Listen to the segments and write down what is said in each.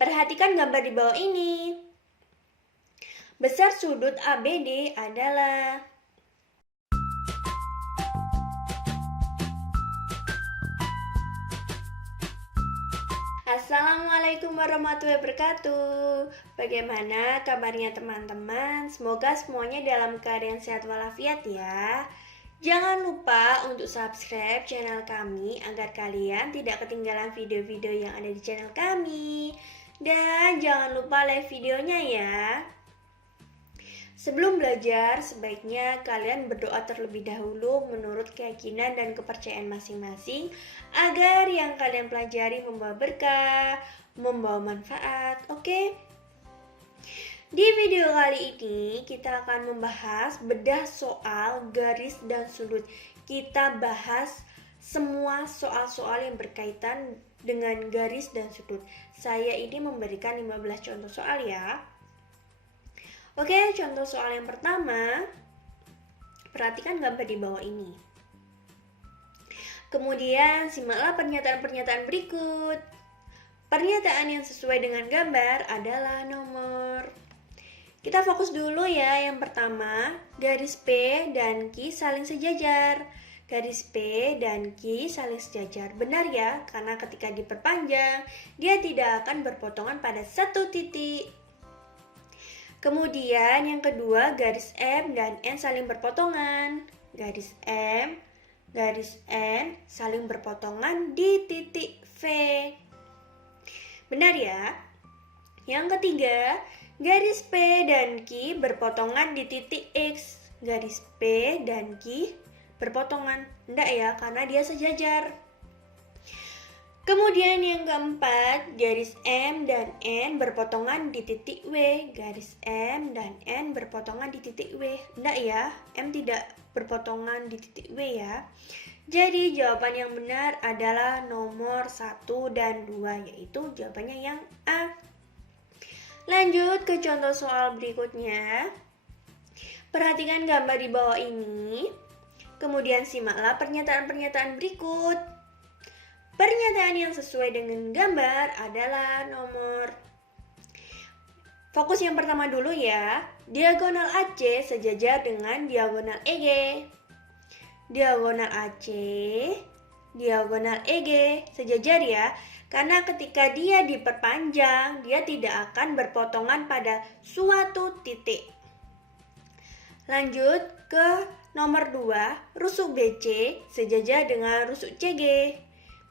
Perhatikan gambar di bawah ini. Besar sudut ABD adalah... Assalamualaikum warahmatullahi wabarakatuh. Bagaimana kabarnya teman-teman? Semoga semuanya dalam keadaan sehat walafiat ya. Jangan lupa untuk subscribe channel kami agar kalian tidak ketinggalan video-video yang ada di channel kami. Dan jangan lupa like videonya ya. Sebelum belajar, sebaiknya kalian berdoa terlebih dahulu menurut keyakinan dan kepercayaan masing-masing agar yang kalian pelajari membawa berkah, membawa manfaat, oke? Di video kali ini kita akan membahas bedah soal garis dan sudut. Kita bahas semua soal-soal yang berkaitan dengan garis dan sudut. Saya ini memberikan 15 contoh soal ya. Oke, contoh soal yang pertama. Perhatikan gambar di bawah ini. Kemudian simaklah pernyataan-pernyataan berikut. Pernyataan yang sesuai dengan gambar adalah nomor. Kita fokus dulu ya. Yang pertama, garis P dan Q saling sejajar. Garis P dan Q saling sejajar. Benar ya, karena ketika diperpanjang, dia tidak akan berpotongan pada satu titik. Kemudian yang kedua, garis M dan N saling berpotongan. Garis M, garis N saling berpotongan di titik V. Benar ya? Yang ketiga, garis P dan Q berpotongan di titik X. Garis P dan Q berpotongan. Enggak ya, karena dia sejajar. Kemudian yang keempat, garis M dan N berpotongan di titik W. Garis M dan N berpotongan di titik W. Enggak ya, M tidak berpotongan di titik W ya. Jadi jawaban yang benar adalah nomor 1 dan 2, yaitu jawabannya yang A. Lanjut ke contoh soal berikutnya. Perhatikan gambar di bawah ini. Kemudian simaklah pernyataan-pernyataan berikut. Pernyataan yang sesuai dengan gambar adalah nomor. Fokus yang pertama dulu ya. Diagonal AC sejajar dengan diagonal EG. Diagonal AC, diagonal EG sejajar ya. Karena ketika dia diperpanjang, dia tidak akan berpotongan pada suatu titik. Lanjut ke nomor 2, rusuk BC sejajar dengan rusuk CG.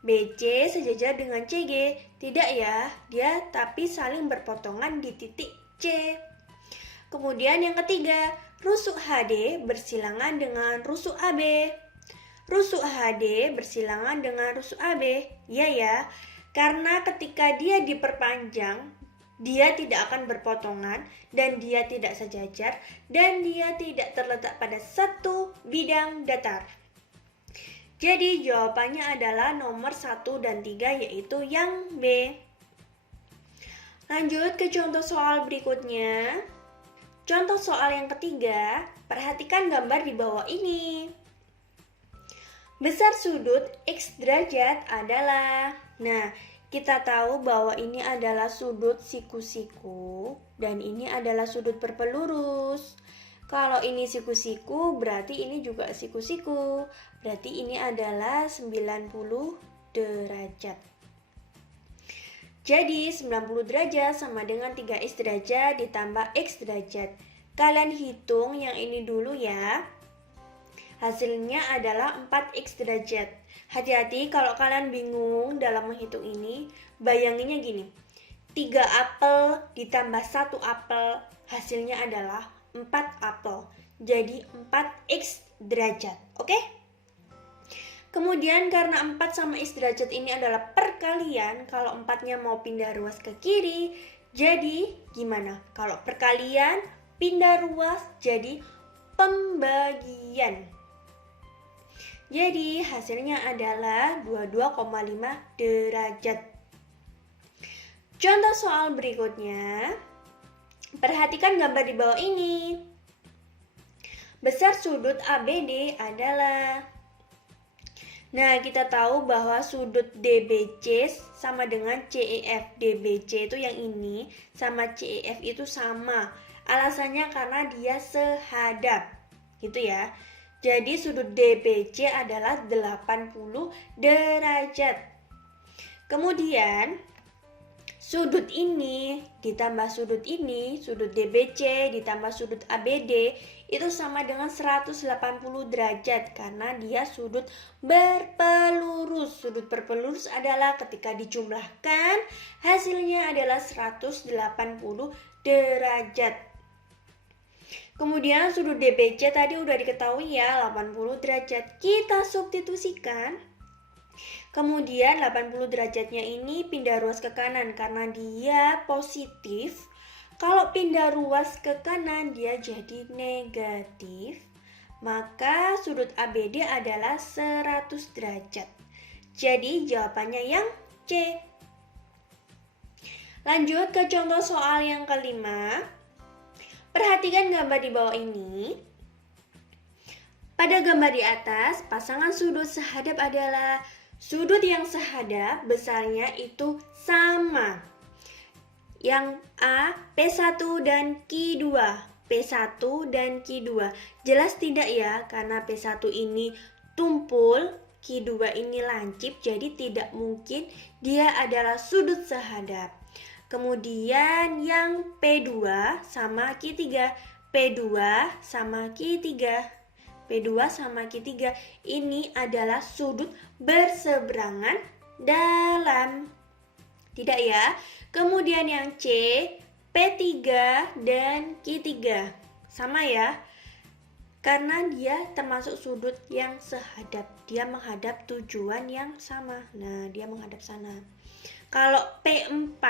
BC sejajar dengan CG. Tidak ya, dia tapi saling berpotongan di titik C. Kemudian yang ketiga, rusuk HD bersilangan dengan rusuk AB. Rusuk HD bersilangan dengan rusuk AB. Iya ya, karena ketika dia diperpanjang, dia tidak akan berpotongan dan dia tidak sejajar dan dia tidak terletak pada satu bidang datar. Jadi jawabannya adalah nomor 1 dan 3, yaitu yang B. Lanjut ke contoh soal berikutnya. Contoh soal yang ketiga, perhatikan gambar di bawah ini. Besar sudut X derajat adalah... Nah, kita tahu bahwa ini adalah sudut siku-siku dan ini adalah sudut berpelurus. Kalau ini siku-siku, berarti ini juga siku-siku. Berarti ini adalah 90 derajat. Jadi 90 derajat sama dengan 3x derajat ditambah x derajat. Kalian hitung yang ini dulu ya. Hasilnya adalah 4x derajat. Hati-hati kalau kalian bingung dalam menghitung ini. Bayanginnya gini. 3 apel ditambah 1 apel, hasilnya adalah 4 apel. Jadi 4x derajat. Oke? Kemudian karena 4 sama x derajat ini adalah perkalian, kalau 4-nya mau pindah ruas ke kiri, jadi gimana? Kalau perkalian pindah ruas jadi pembagian. Jadi hasilnya adalah 22,5 derajat. Contoh soal berikutnya. Perhatikan gambar di bawah ini. Besar sudut ABD adalah... Nah, kita tahu bahwa sudut DBC sama dengan CEF. DBC itu yang ini sama CEF itu sama. Alasannya karena dia sehadap. Gitu ya. Jadi sudut DBC adalah 80 derajat. Kemudian sudut ini ditambah sudut ini, sudut DBC ditambah sudut ABD itu sama dengan 180 derajat karena dia sudut berpelurus. Sudut berpelurus adalah ketika dijumlahkan hasilnya adalah 180 derajat. Kemudian sudut DBC tadi udah diketahui ya 80 derajat. Kita substitusikan. Kemudian 80 derajatnya ini pindah ruas ke kanan karena dia positif. Kalau pindah ruas ke kanan dia jadi negatif. Maka sudut ABD adalah 100 derajat. Jadi jawabannya yang C. Lanjut ke contoh soal yang kelima. Perhatikan gambar di bawah ini. Pada gambar di atas, pasangan sudut sehadap adalah sudut yang sehadap besarnya itu sama. Yang A, P1 dan Q2. P1 dan Q2. Jelas tidak ya? Karena P1 ini tumpul, Q2 ini lancip, jadi tidak mungkin dia adalah sudut sehadap. Kemudian yang P2 sama Q3. P2 sama Q3. P2 sama Q3 ini adalah sudut berseberangan dalam. Tidak ya? Kemudian yang C, P3 dan Q3. Sama ya? Karena dia termasuk sudut yang sehadap. Dia menghadap tujuan yang sama. Nah, dia menghadap sana. Kalau P4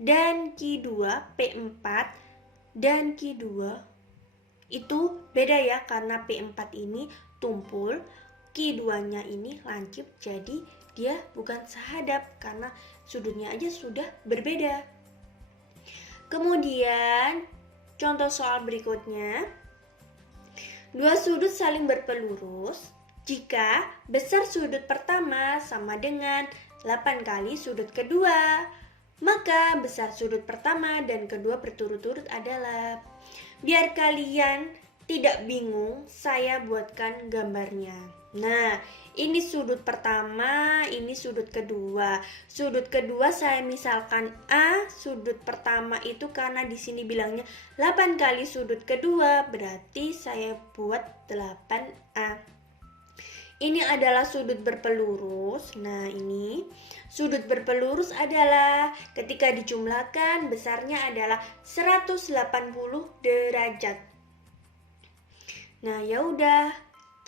dan Q2, P4 dan Q2 itu beda ya, karena P4 ini tumpul, Q2-nya ini lancip, jadi dia bukan sehadap karena sudutnya aja sudah berbeda. Kemudian contoh soal berikutnya. Dua sudut saling berpelurus jika besar sudut pertama sama dengan 8 kali sudut kedua. Maka besar sudut pertama dan kedua berturut-turut adalah. Biar kalian tidak bingung, saya buatkan gambarnya. Nah, ini sudut pertama, ini sudut kedua. Sudut kedua saya misalkan A, sudut pertama itu karena di sini bilangnya 8 kali sudut kedua, berarti saya buat 8A. Ini adalah sudut berpelurus. Nah, ini sudut berpelurus adalah ketika dijumlahkan besarnya adalah 180 derajat. Nah, ya udah,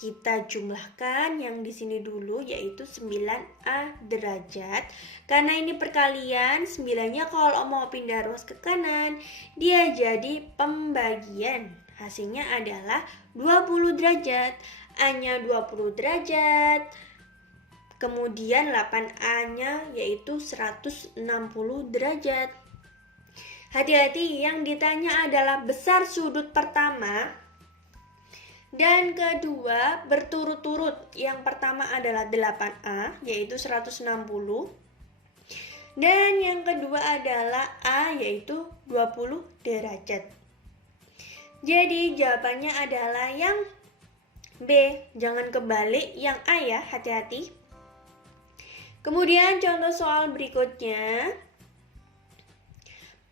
kita jumlahkan yang di sini dulu yaitu 9A derajat. Karena ini perkalian, 9-nya kalau mau pindah ruas ke kanan, dia jadi pembagian. Hasilnya adalah 20 derajat. A-nya 20 derajat. Kemudian 8A-nya yaitu 160 derajat. Hati-hati, yang ditanya adalah besar sudut pertama dan kedua berturut-turut. Yang pertama adalah 8A yaitu 160. Dan yang kedua adalah A yaitu 20 derajat. Jadi jawabannya adalah yang B, jangan kebalik, yang A ya, hati-hati. Kemudian contoh soal berikutnya.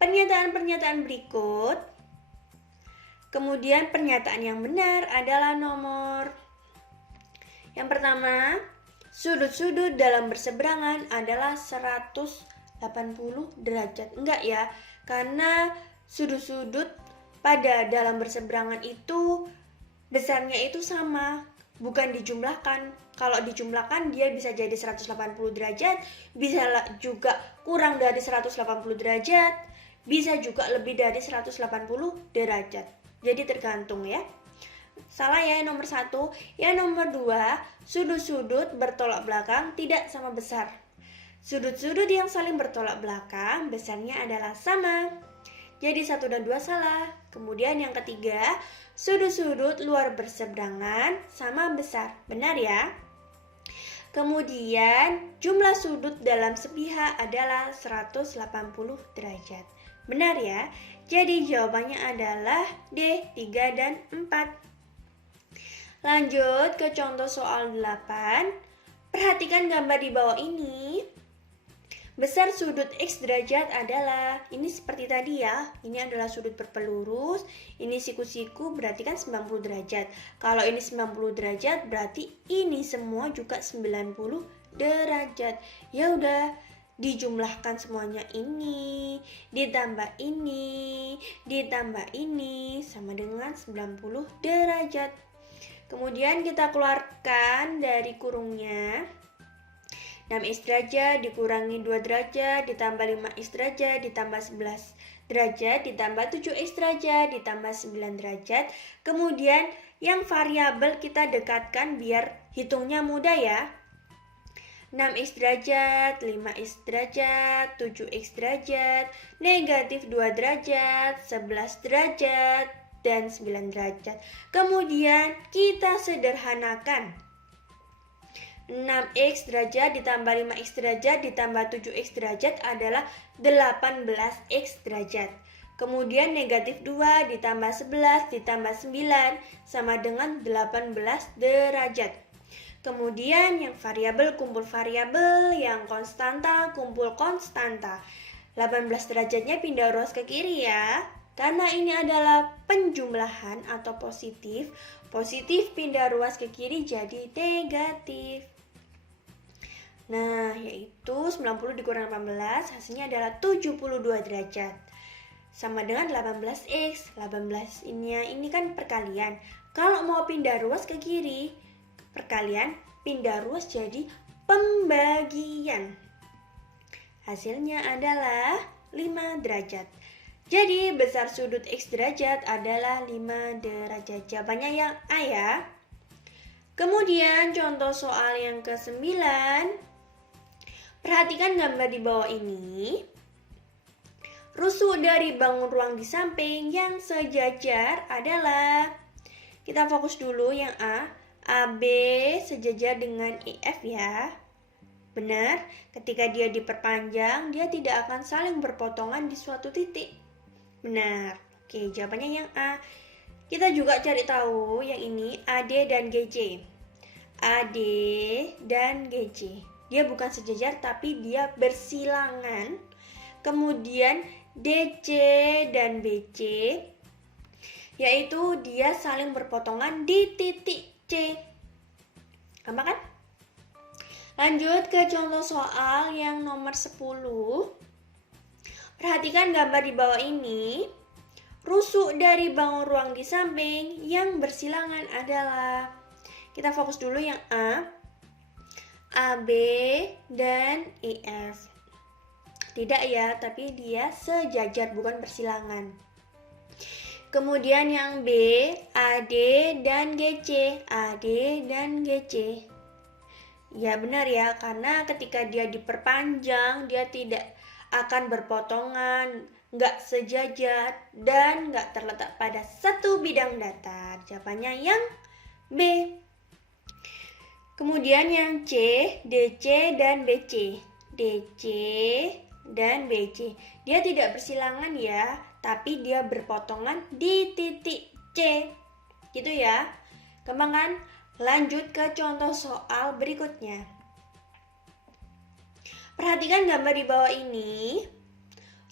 Pernyataan-pernyataan berikut. Kemudian pernyataan yang benar adalah nomor. Yang pertama, sudut-sudut dalam berseberangan adalah 180 derajat. Enggak ya, karena sudut-sudut pada dalam berseberangan itu besarnya itu sama, bukan dijumlahkan. Kalau dijumlahkan dia bisa jadi 180 derajat, bisa juga kurang dari 180 derajat, bisa juga lebih dari 180 derajat. Jadi tergantung ya. Salah ya nomor 1. Yang nomor 2, sudut-sudut bertolak belakang tidak sama besar. Sudut-sudut yang saling bertolak belakang besarnya adalah sama. Jadi 1 dan 2 salah. Kemudian yang ketiga, sudut-sudut luar berseberangan sama besar. Benar ya? Kemudian jumlah sudut dalam sepihak adalah 180 derajat. Benar ya? Jadi jawabannya adalah D, 3 dan 4. Lanjut ke contoh soal 8. Perhatikan gambar di bawah ini. Besar sudut X derajat adalah, ini seperti tadi ya, ini adalah sudut berpelurus, ini siku-siku berarti kan 90 derajat. Kalau ini 90 derajat berarti ini semua juga 90 derajat. Ya udah, dijumlahkan semuanya ini, ditambah ini sama dengan 90 derajat. Kemudian kita keluarkan dari kurungnya. 6x derajat dikurangi 2 derajat ditambah 5x derajat ditambah 11 derajat ditambah 7x derajat ditambah 9 derajat. Kemudian yang variabel kita dekatkan biar hitungnya mudah ya. 6x derajat, 5x derajat, 7x derajat, negatif 2 derajat, 11 derajat, dan 9 derajat. Kemudian kita sederhanakan. 6x derajat ditambah 5x derajat ditambah 7x derajat adalah 18x derajat. Kemudian negatif 2 ditambah 11 ditambah 9 sama dengan 18 derajat. Kemudian yang variabel kumpul variabel, yang konstanta kumpul konstanta. 18 derajatnya pindah ruas ke kiri ya. Karena ini adalah penjumlahan atau positif, positif pindah ruas ke kiri jadi negatif. Nah, yaitu 90 dikurang 18 hasilnya adalah 72 derajat. Sama dengan 18x. 18 ini kan perkalian. Kalau mau pindah ruas ke kiri, perkalian pindah ruas jadi pembagian. Hasilnya adalah 5 derajat. Jadi besar sudut X derajat adalah 5 derajat. Jawabannya yang A ya. Kemudian contoh soal yang ke-9. Perhatikan gambar di bawah ini. Rusuk dari bangun ruang di samping yang sejajar adalah, kita fokus dulu yang A. AB sejajar dengan EF ya. Benar, ketika dia diperpanjang, dia tidak akan saling berpotongan di suatu titik. Benar. Oke, jawabannya yang A. Kita juga cari tahu yang ini AD dan GC. AD dan GC. Dia bukan sejajar tapi dia bersilangan. Kemudian DC dan BC, yaitu dia saling berpotongan di titik C. Gampang kan? Lanjut ke contoh soal yang nomor 10. Perhatikan gambar di bawah ini. Rusuk dari bangun ruang di samping yang bersilangan adalah, kita fokus dulu yang A. AB dan EF. Tidak ya, tapi dia sejajar bukan bersilangan. Kemudian yang B, AD dan GC. AD dan GC. Ya benar ya, karena ketika dia diperpanjang, dia tidak akan berpotongan, nggak sejajar, dan nggak terletak pada satu bidang datar. Jawabannya yang B. Kemudian yang C, DC dan BC. DC dan BC. Dia tidak bersilangan ya, tapi dia berpotongan di titik C. Gitu ya. Gampang kan? Lanjut ke contoh soal berikutnya. Perhatikan gambar di bawah ini.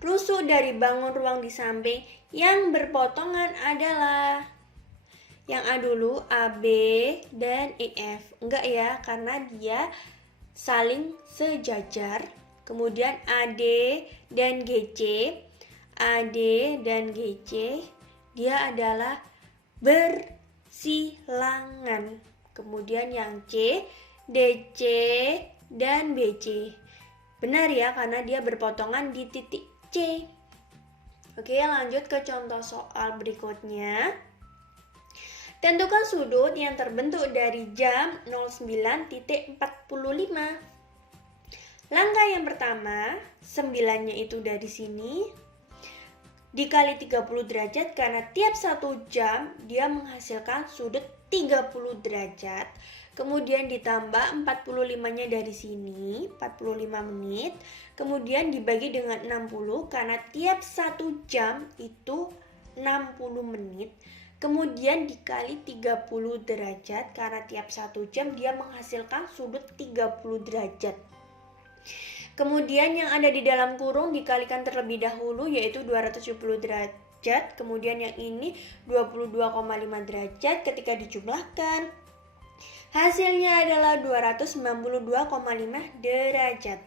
Rusuk dari bangun ruang di samping yang berpotongan adalah, yang A dulu, AB dan EF. Enggak ya, karena dia saling sejajar. Kemudian AD dan GC. AD dan GC, dia adalah bersilangan. Kemudian yang C, DC dan BC. Benar ya, karena dia berpotongan di titik C. Oke, lanjut ke contoh soal berikutnya. Tentukan sudut yang terbentuk dari jam 09.45. Langkah yang pertama, 9-nya itu dari sini, dikali 30 derajat karena tiap 1 jam dia menghasilkan sudut 30 derajat. kemudian ditambah 45-nya dari sini, 45 menit, kemudian dibagi dengan 60 karena tiap 1 jam itu 60 menit, kemudian dikali 30 derajat karena tiap 1 jam dia menghasilkan sudut 30 derajat. Kemudian yang ada di dalam kurung dikalikan terlebih dahulu yaitu 270 derajat, kemudian yang ini 22,5 derajat. Ketika dijumlahkan hasilnya adalah 292,5 derajat.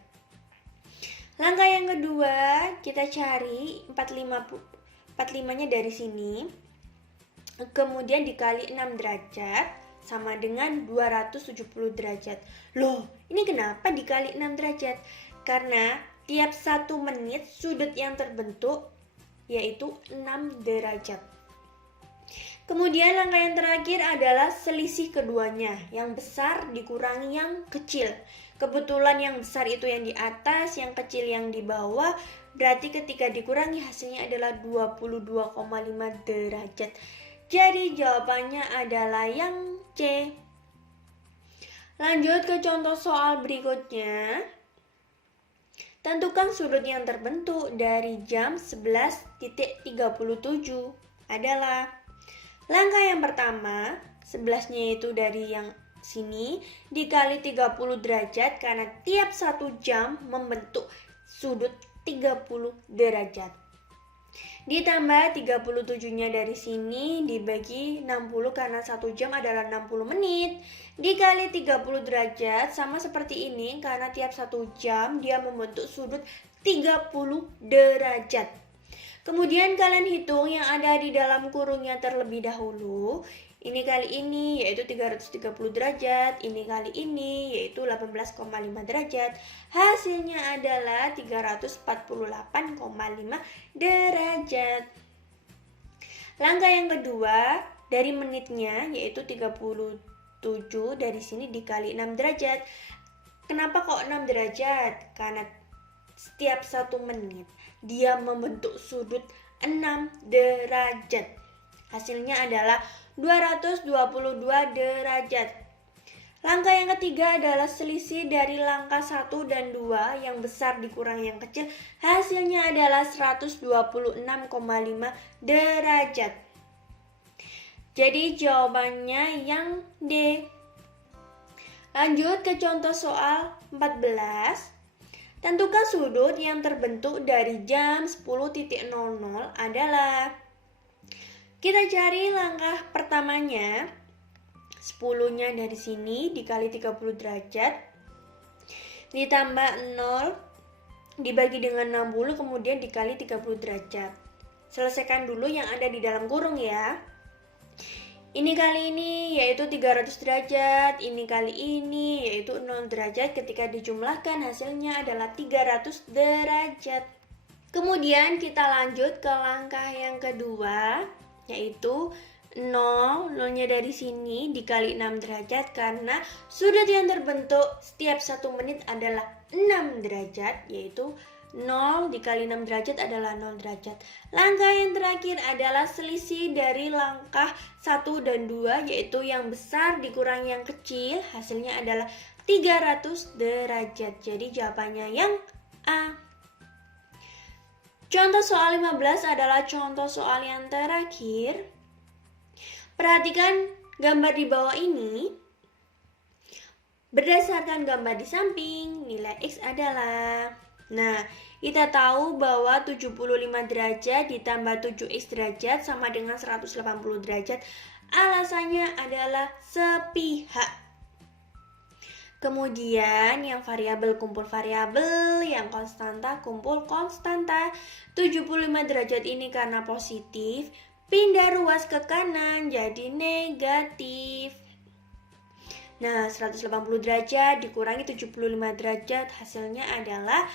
Langkah yang kedua, kita cari 45-nya dari sini, kemudian dikali 6 derajat sama dengan 270 derajat. Loh, ini kenapa dikali 6 derajat? Karena tiap 1 menit sudut yang terbentuk yaitu 6 derajat. Kemudian langkah yang terakhir adalah selisih keduanya, yang besar dikurangi yang kecil. Kebetulan yang besar itu yang di atas, yang kecil yang di bawah, berarti ketika dikurangi hasilnya adalah 22,5 derajat. Jadi jawabannya adalah yang C. Lanjut ke contoh soal berikutnya. Tentukan sudut yang terbentuk dari jam 11.37 adalah langkah yang pertama, 11-nya itu dari yang sini dikali 30 derajat karena tiap 1 jam membentuk sudut 30 derajat. Ditambah 37-nya dari sini dibagi 60 karena 1 jam adalah 60 menit. Dikali 30 derajat sama seperti ini karena tiap 1 jam dia membentuk sudut 30 derajat. Kemudian kalian hitung yang ada di dalam kurungnya terlebih dahulu. Ini kali ini yaitu 330 derajat, ini kali ini yaitu 18,5 derajat. Hasilnya adalah 348,5 derajat. Langkah yang kedua, dari menitnya yaitu 37 dari sini dikali 6 derajat. Kenapa kok 6 derajat? Karena setiap 1 menit dia membentuk sudut 6 derajat. Hasilnya adalah 222 derajat. Langkah yang ketiga adalah selisih dari langkah 1 dan 2, yang besar dikurangi yang kecil. Hasilnya adalah 126,5 derajat. Jadi jawabannya yang D. Lanjut ke contoh soal 14. Tentukan sudut yang terbentuk dari jam 10.00 adalah. Kita cari langkah pertamanya, 10-nya dari sini dikali 30 derajat, ditambah 0, dibagi dengan 60, kemudian dikali 30 derajat. Selesaikan dulu yang ada di dalam kurung ya. Ini kali ini yaitu 300 derajat, ini kali ini yaitu 0 derajat. Ketika dijumlahkan hasilnya adalah 300 derajat. Kemudian kita lanjut ke langkah yang kedua, yaitu 0-nya dari sini dikali 6 derajat karena sudut yang terbentuk setiap 1 menit adalah 6 derajat, yaitu 0 dikali 6 derajat adalah 0 derajat. Langkah yang terakhir adalah selisih dari langkah 1 dan 2, yaitu yang besar dikurangi yang kecil, hasilnya adalah 300 derajat. Jadi jawabannya yang A. Contoh soal 15 adalah contoh soal yang terakhir. Perhatikan gambar di bawah ini. Berdasarkan gambar di samping, nilai X adalah. Nah, kita tahu bahwa 75 derajat ditambah 7X derajat sama dengan 180 derajat. Alasannya adalah sepihak. Kemudian yang variabel kumpul variabel, yang konstanta kumpul konstanta. 75 derajat ini karena positif, pindah ruas ke kanan jadi negatif. Nah, 180 derajat dikurangi 75 derajat, hasilnya adalah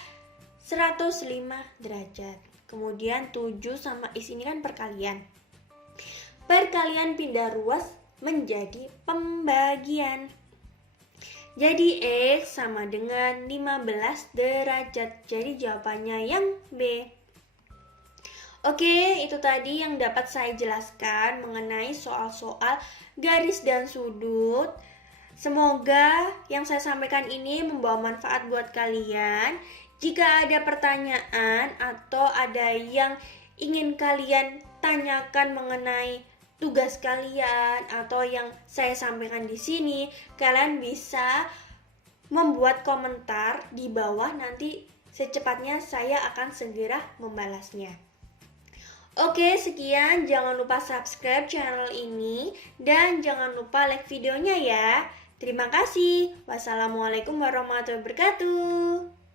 105 derajat. Kemudian 7 sama X ini kan perkalian. Perkalian pindah ruas menjadi pembagian. Jadi X sama dengan 15 derajat. Jadi jawabannya yang B. Oke, itu tadi yang dapat saya jelaskan mengenai soal-soal garis dan sudut. Semoga yang saya sampaikan ini membawa manfaat buat kalian. Jika ada pertanyaan atau ada yang ingin kalian tanyakan mengenai tugas kalian atau yang saya sampaikan di sini, kalian bisa membuat komentar di bawah, nanti secepatnya saya akan segera membalasnya. Oke, sekian. Jangan lupa subscribe channel ini dan jangan lupa like videonya ya. Terima kasih. Wassalamualaikum warahmatullahi wabarakatuh.